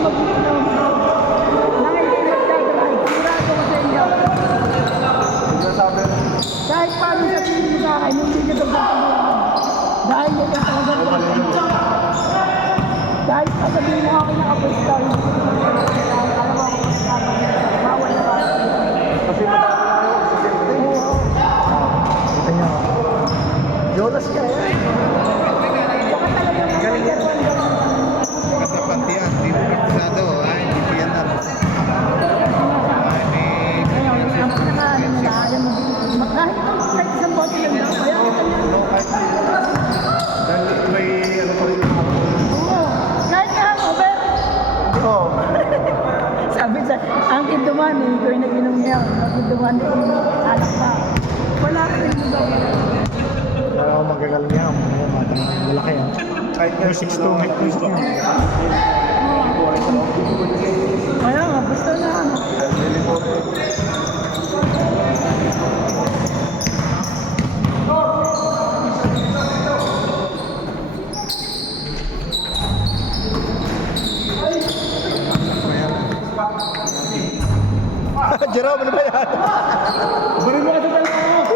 mag-inom. Nangihinag ka dahil sigurado ko sa inyo. Kahit paano sabihin mo sa akin, hindi ka daw tutulungan. Dahil yun ang talagang kahit pa sabihin mo akin nakapwesto, hindi ko tutulungan. Alam mo ako bawal na bawal. Kasi madami na kayo, aksidente. Kita niyo. Jonas ka eh. Baka talaga Galing yan. Katapat yan, di mo kartusado, ay, hindi yan na. ngayon, ang naman, nalahayan mo. Kahit isang bote lang daw, kaya kita niya. No, kahit dahil may ano pa rin Oo, kahit na hangover. Oo. Sabi sa, ang kintuman eh, ikaw yung nag-inom niya. Ang kintuman eh, alak pa. Wala ka rin mo daw. Pero magagaling yan. Malaki yan. kahit May 6'2", may 6'2". Kaya nga, gusto na ano. Jerome, ano ba yan? Buri mo kasi talaga ako.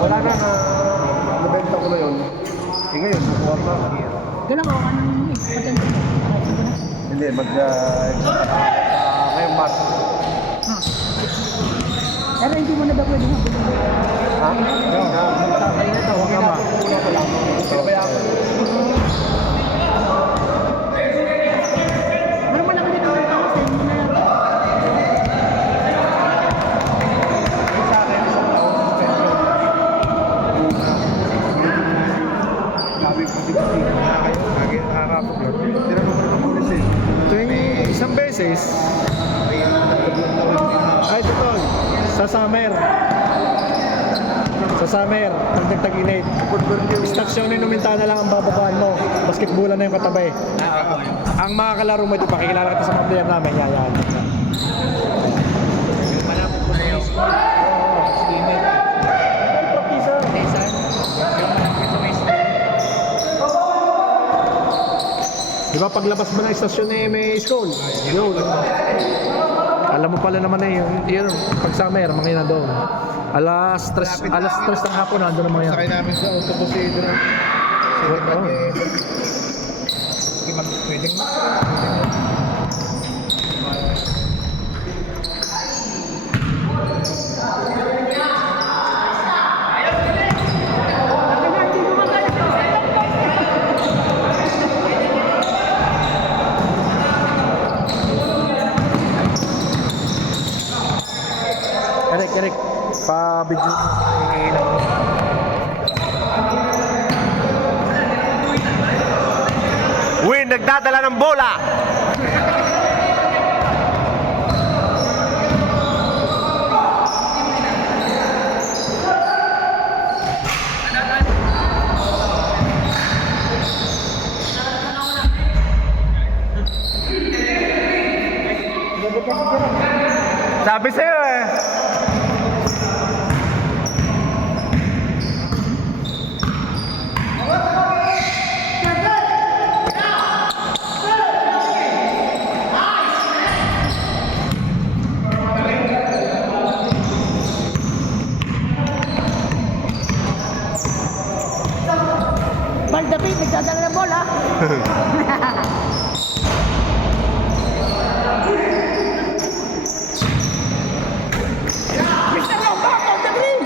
Wala na na nabenta ko na yun. Eh ngayon, nakuha pa. Ganun ako, ano yun eh. Patente. Hindi, ngayong March. Pero hindi mo na ba pwede mabili? Ha? Magtatay na ito. Huwag na. Pinabayaan ko. Pero malaki din ang tao sa inyo na yan. Sa akin, isang taon suspension. Sabi ko, di ba, nakakapag-vlog. Tinanong ko ng pulis eh. Tuwing isang beses, ay totoo, sa summer. Sa summer, pag nagtag-init, istaksyonin numintana lang ang bababaan mo. Basketball na yung katabi. Ang mga kalaro mo ito, pakikilala kita sa mga player namin. Yan. Di ba paglabas mo ng istasyon ni may school? Yun. Alam mo pala naman eh, yun, pag summer, mga yun na doon. Alas 3 ng hapon, nandun ang mga yan. Sakay namin sa autobus eh. Doon. Oo. Pwedeng Eric, pa-video mo. Win, nagdadala ng bola. Sabi sa'yo eh. Baldapit, nagdadala ng bola. Mr. Lombok, on the green!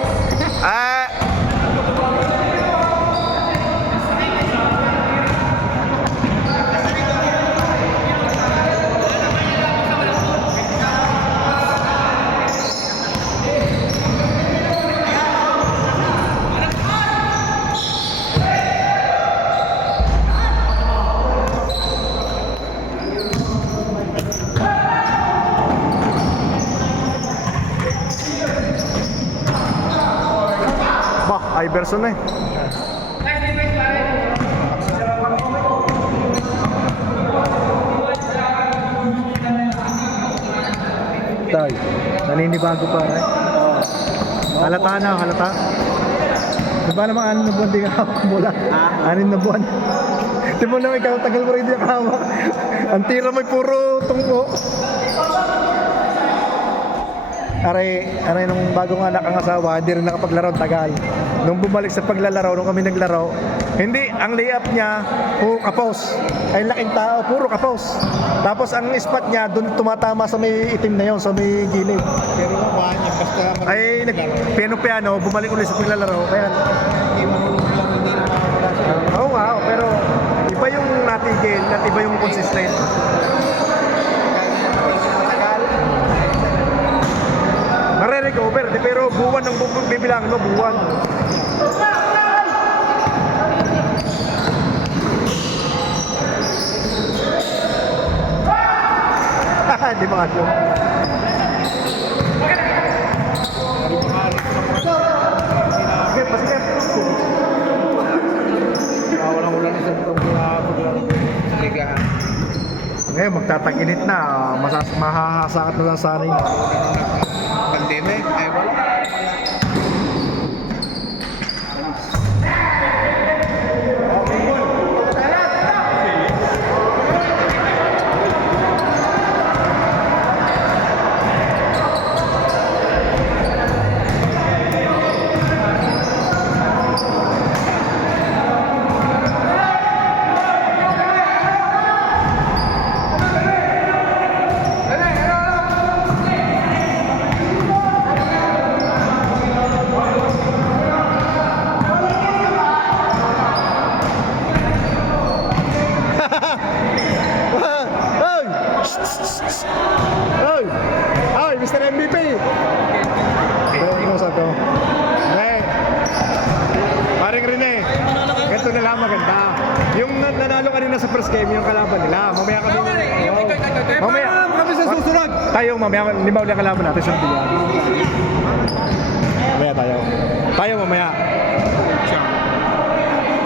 Ah, Iverson na eh. Tay, naninibago pa eh. Halata na, halata. Diba naman 6 na buwan di ka hawak ang bola? 6 na buwan. Di mo naman ikaw, tagal mo rin di ka hawak. Ang tira mo'y puro tungko. Aray nung bagong anak ang asawa, hindi rin nakapaglaro ang tagal. Nung bumalik sa paglalaro, nung kami naglaro, hindi, ang layup niya, puro kapos. Ay laking tao, puro kapos. Tapos ang spot niya, doon tumatama sa may itim na yon, sa may gilid. Pero kuhaan niya, basta Ay, nag-piano-piano, bumalik ulit sa paglalaro. Kaya, hindi marunong lang, hindi na makakala siya. oo nga, pero iba yung natigil at iba yung consistent. Mare-recover, pero buwan ng bibilangan mo, buwan. Di ba kaso? Sige, pasikip. Walang ulan sa itong paglaro sa ligahan. Ngayon, magtataginit na. Mahahasakat na lang sa akin. Pandemic, ay wala. Hey! Hey! Hey, Mr. MVP! Ano sa to? Eh, paring Rene, ganito na lang maganda. Yung nanalo kanina sa first game, yung kalaban nila. Mamaya kami... Mamaya kami sa susunod. Tayo, mamaya, lima ulit kalaban natin sa tiyan. Mamaya tayo. Tayo mamaya.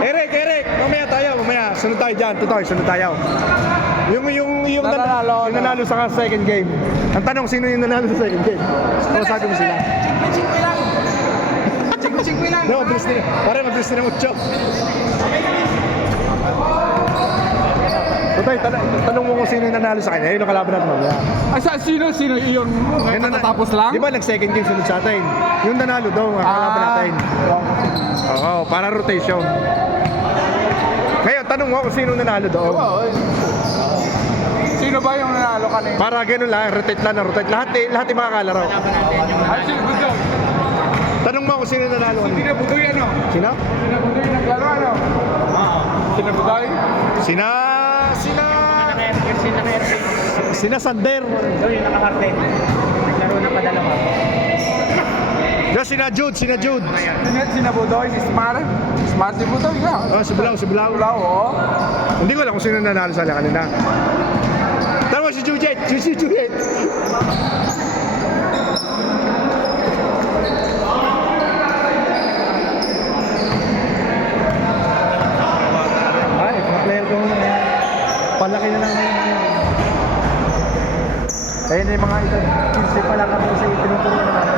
Eric, mamaya tayo, mamaya. Sunod tayo dyan, tutoy, sunod tayo. Yung nanalo sa second game. Ang tanong, sino yung nanalo sa second game? Kung sabi mo sila. Chingwi lang. No, mabilis nila. Pare, mabilis nila mucho. Tutoy, tanong mo kung sino yung nanalo sa kanya. Yun ang kalaban natin mamaya. Ay, sino yun? Matatapos lang? Di ba nag-second game sunod sa atin? Yung nanalo daw, ang kalaban natin. Oo, para rotation. Ngayon, tanong mo kung sino nanalo daw. Sino ba yung nanalo kanina? Para ganun lang, rotate lang. Lahat yung mga kalaro. Ay, sino Budoy? Tanong mo kung sino nanalo. Sino Budoy ano? Sino? Sino Budoy naglaro ano? Sino Budoy? Sina Sander. Doon yung nakakarte. Naglaro na padalawa. Yo, sina Jude. Sino Budoy? Si Smart? Smart si Budoy nga. Oh, si Blau. Wala, oo. Hindi ko alam kung sino nanalo sa kanina. Tanong mo si Jujet. Ay, mga player ko na yan. Palaki na lang ngayon. Ayun na yung mga ito. 15 pa lang kami sa tinuturo na natin.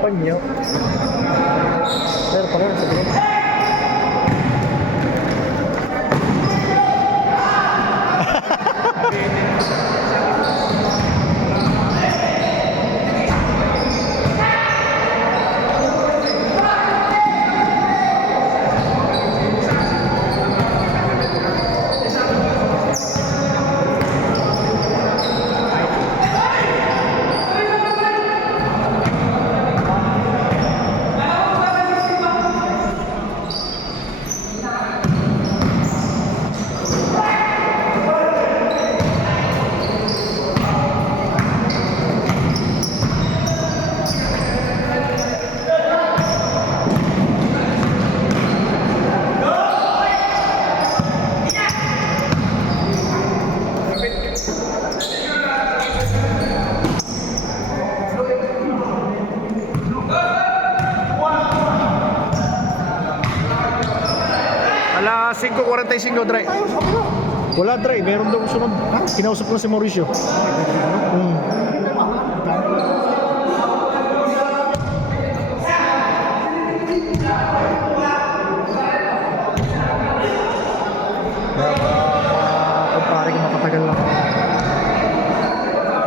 Panyo. Pero parang sa dulo. 5:45, Dre. Wala, Dre. Meron daw sunod. Kinausap ko na si Mauricio. Kumpare ko mapatagal lang.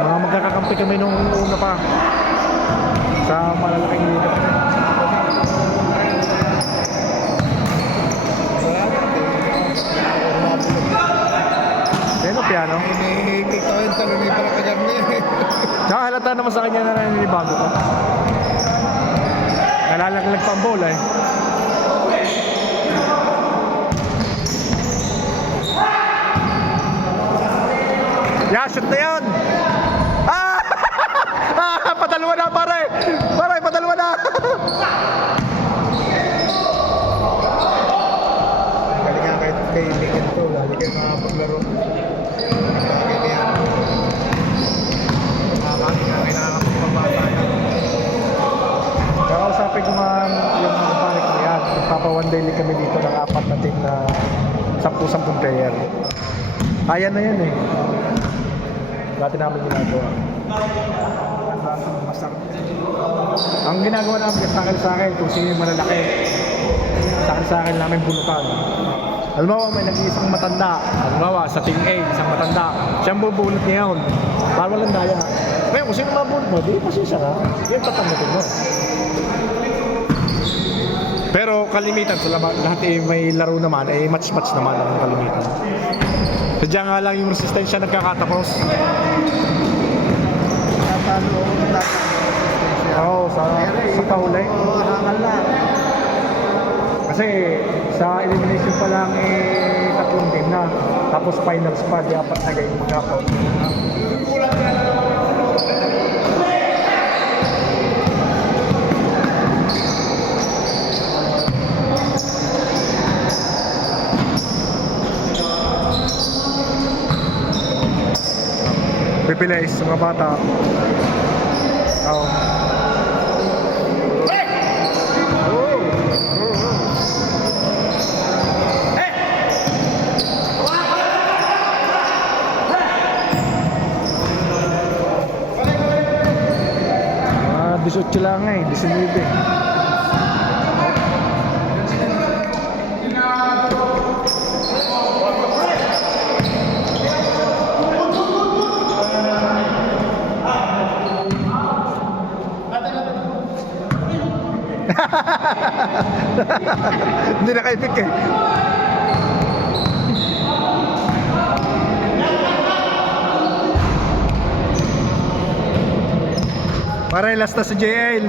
Mga magkakakampi kami nung una pa. Sa malalaking liga. Ano piano? Nakikita ko yung talon yung palakagar niya. Tsaka halata naman sa kanya na naninibago ko. Nalalaglag pa ang bola eh. Yeah, shoot na yun! Ah! Padalwa na pare! Pare, padalwa na! Galing nga kay Lincoln ko. Lali kayo makapaglaro. Bagay na yan. Makakami nga kayo nakakapagbata yan. Kakausapin ko nga yung mga pare ko yan. Magpapa one day league kami dito ng 4 na team na 10 player. Kaya na yan eh. Dati namin ginagawa. Ang ginagawa namin sa akin kung sino yung malalaki. Sa akin namin bunutan. Halimbawa may nag-iisang matanda. Halimbawa sa team A, isang matanda. Siyang bubunot niya yun. Para walang daya. Ngayon kung sino mabunot mo, di pasensya ka. Yan tatanggapin mo. Pero kalimitan sa lahat eh, may laro naman, eh match-match naman ang kalimitan. Sadya nga lang yung resistensya nagkakatapos. Natalo ako ng lahat. Oo, sa pahuli. Oo, hangal na. Kasi sa elimination pa lang eh 3 team na. Tapos finals pa, di 4 na game magkapon. Pipilays sa mga bata. Oo. Ah, 18 lang eh, 19. Hindi na kayo pick eh. Pare, last na si JL.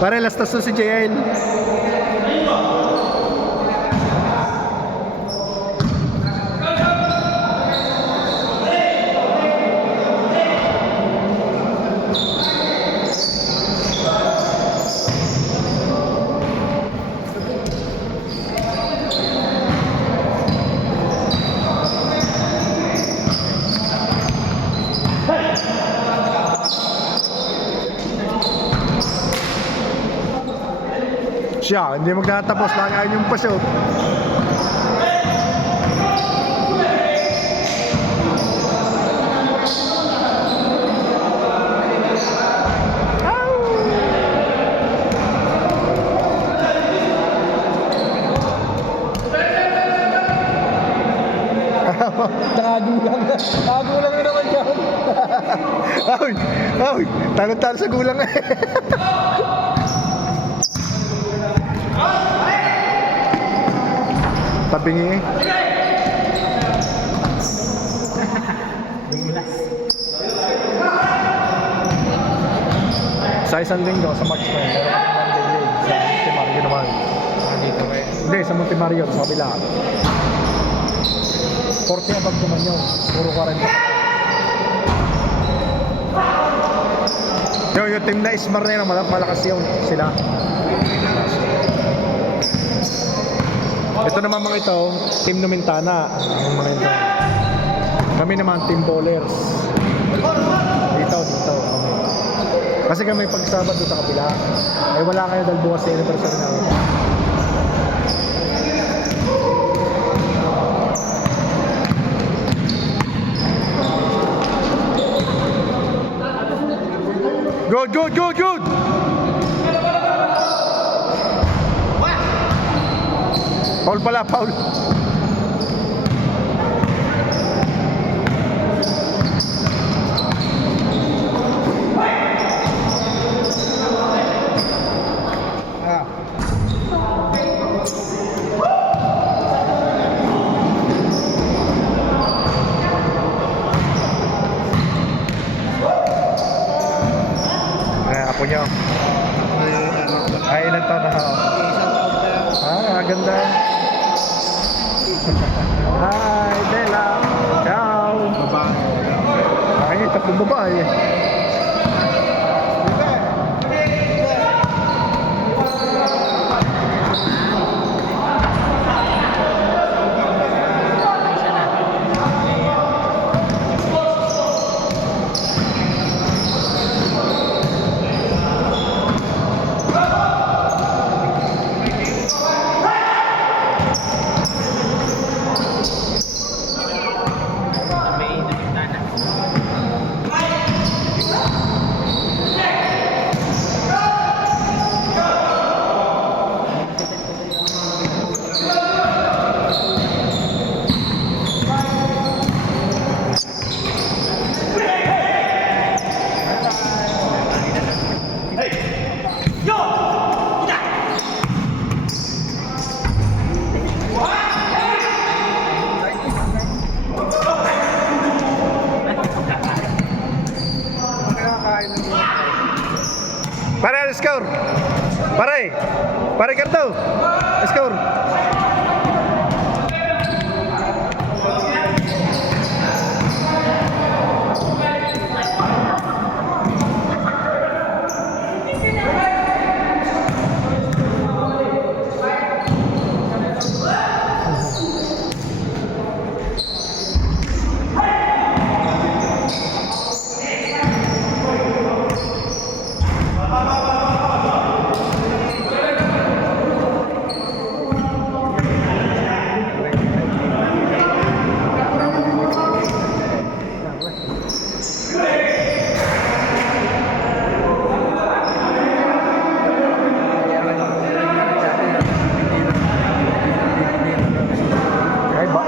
Pare, last na si JL. Siya, hindi magtatapos. Lagi ayun yung pa-shoot. Nakagulang na. Nakagulang na naman yan. Ay, talo-talo sa gulang eh. Tabingi. Sa isang linggo sa March 9, meron kami one day league sa Monte Mario naman. Dito kayo. Hindi, sa Monte Mario, sa kabila. 40 abag naman yun. Puro 40. Yung team na Ismar na yun, malakas yun sila. Ito naman mga ito, team Numintana. Ang mga ito. Kami naman, team bowlers. Dito. Kasi kami pag Sabado sa kabila. Eh wala kayo dahil bukas sa anniversary namin. Good, good, good, good! Foul pala, foul. Apo niyo. Ay, ilang taon na ako? Ganda. Hi, Bella. Ciao. Ay, tatlong babae. Pare, score. Pare kartu. Score.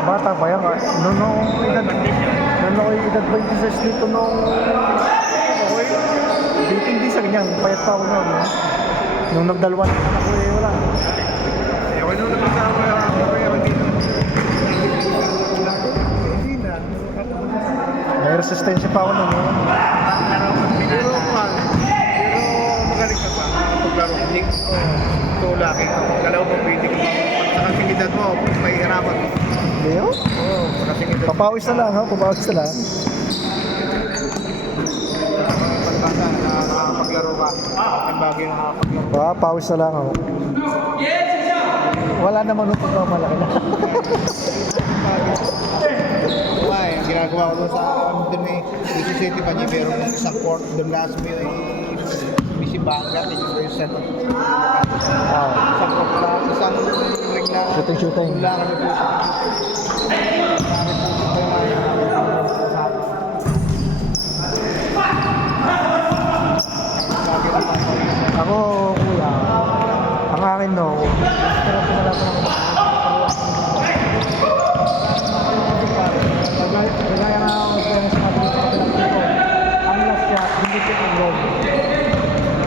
Bata pa yan. Noong edad 26 dito nung okay. Dito hindi sa ganyan. Payat pa ako noon. Nung nagdalawa na ako wala. Okay nung nagkasama ako dito. May resistensya pa ako noon. Pero magaling ka pa. Paglaro. Ito laki. Kalaw mo pwede ka pa. Sa kasing edad mo, may hirapan mo. Leo? Oo, papawis na lang ha, papawis na lang. Pagkasa, nakakapaglaro ka. Ang bagay na nakakapaglaro. Papawis na lang ako. Wala naman nung pagmamalaki na. Ang ginagawa ko doon sa doon may City pa niya, meron ng isang court doon last may simbahan natin yung set. Isang court lang, isang ring lang. Shooting. Lang kami po. Ako, kuya, ang akin no, pero pinala ko ng kagaya na ako sa mga ang last shot, hindi ko ang goal.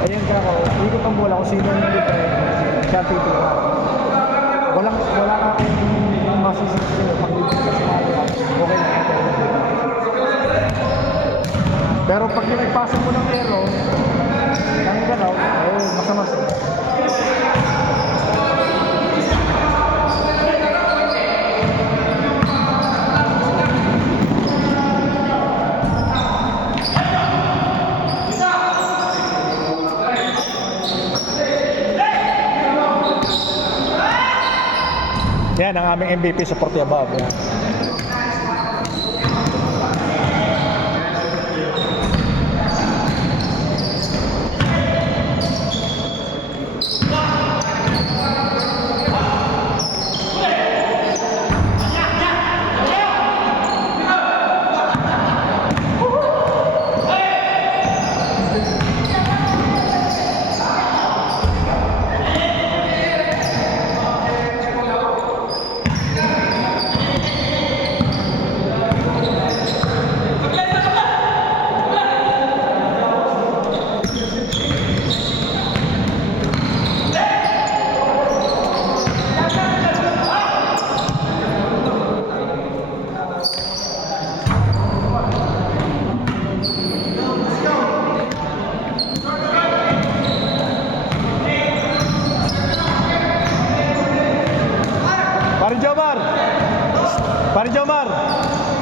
Ayan ka ako, ikot ang bola kung sino yung libre, siya titira. Wala ka akong masisisi pag libre ka sa okay na. Pero pag nagpasa mo ng ero, ang galaw, masama siya. Yan ang aming MVP sa Portia Bob. Yan.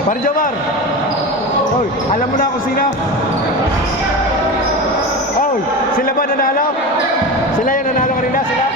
Pare Jomar! Oy, alam mo na kung sino? Oy, sila ba nanalo? Sila yung nanalo kanina, sila?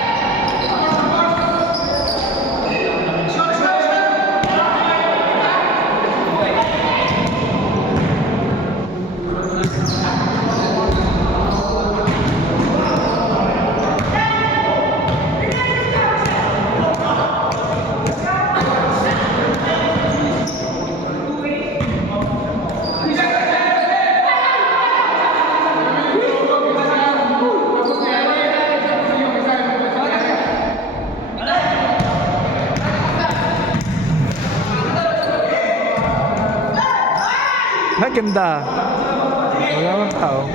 Ay, ganda. Wala mang tao.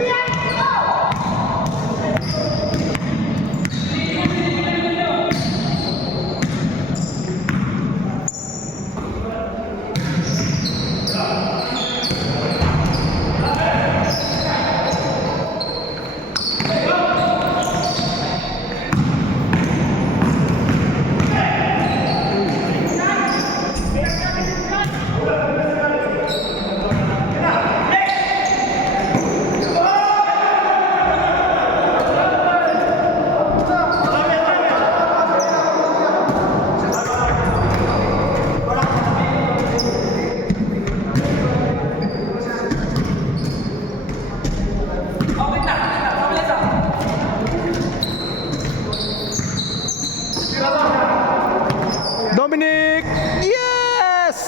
Dominic! Yes!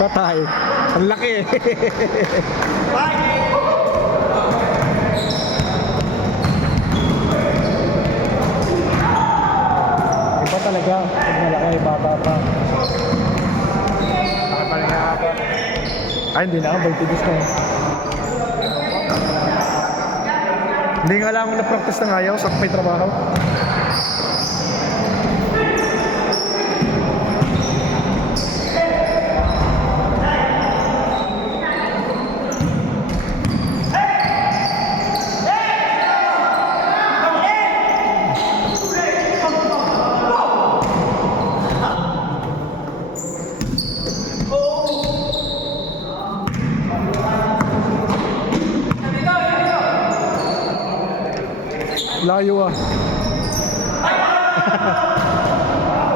Patay. Ang laki. Iba talaga. Pag malaki, bata pa. Ay, hindi na ako. 22 na eh. Hindi nga lang ako na-practice ng ayaw sa may trabaho. Layo ah.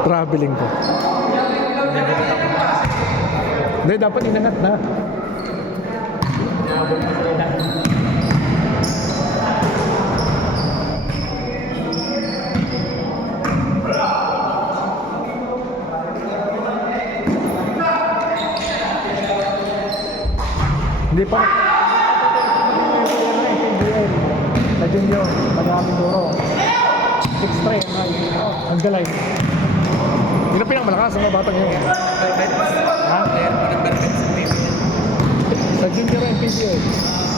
Traveling ko. Hindi, dapat inangat na. Hindi pa. Sa junior, maraming duro. 6'3", ang galay. Yun ang pinakamalakas ng mga batang yun. Ha? Sa junior and PCA,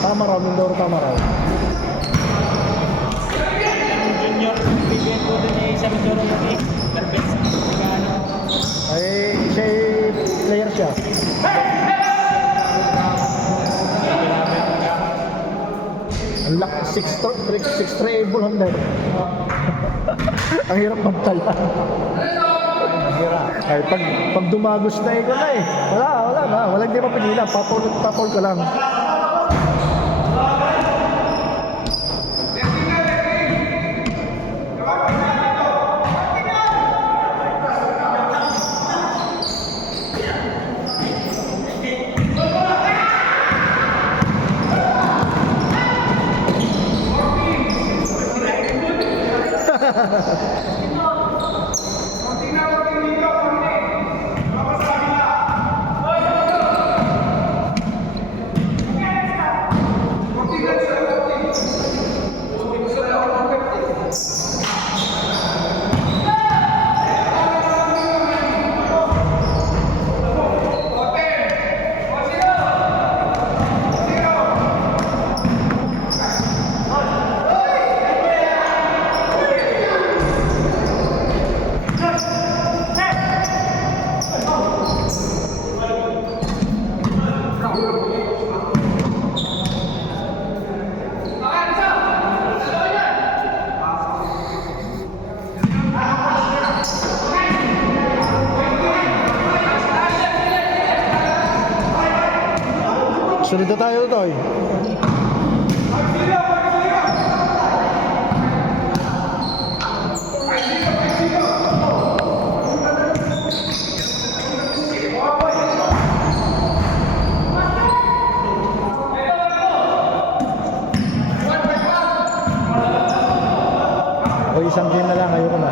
tama raw, Mindoro tama raw. Junior, bigyan ko din sa Mindoro kami. Perfect sa Magano. Ay, siya player siya. Ang laki, 6'3", bullhonder. Ang hirap magtala. Ay, pag dumagos na ikaw na eh. Wala na. Walang di mapigilan. Papol ka lang. Sunod na tayo, Toy. O isang game na lang, ayoko na.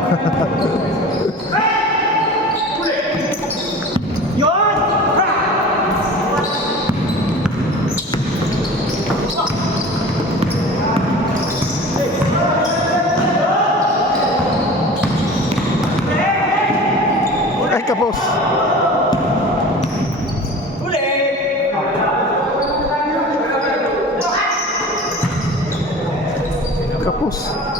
Ay, kapos. Kapos.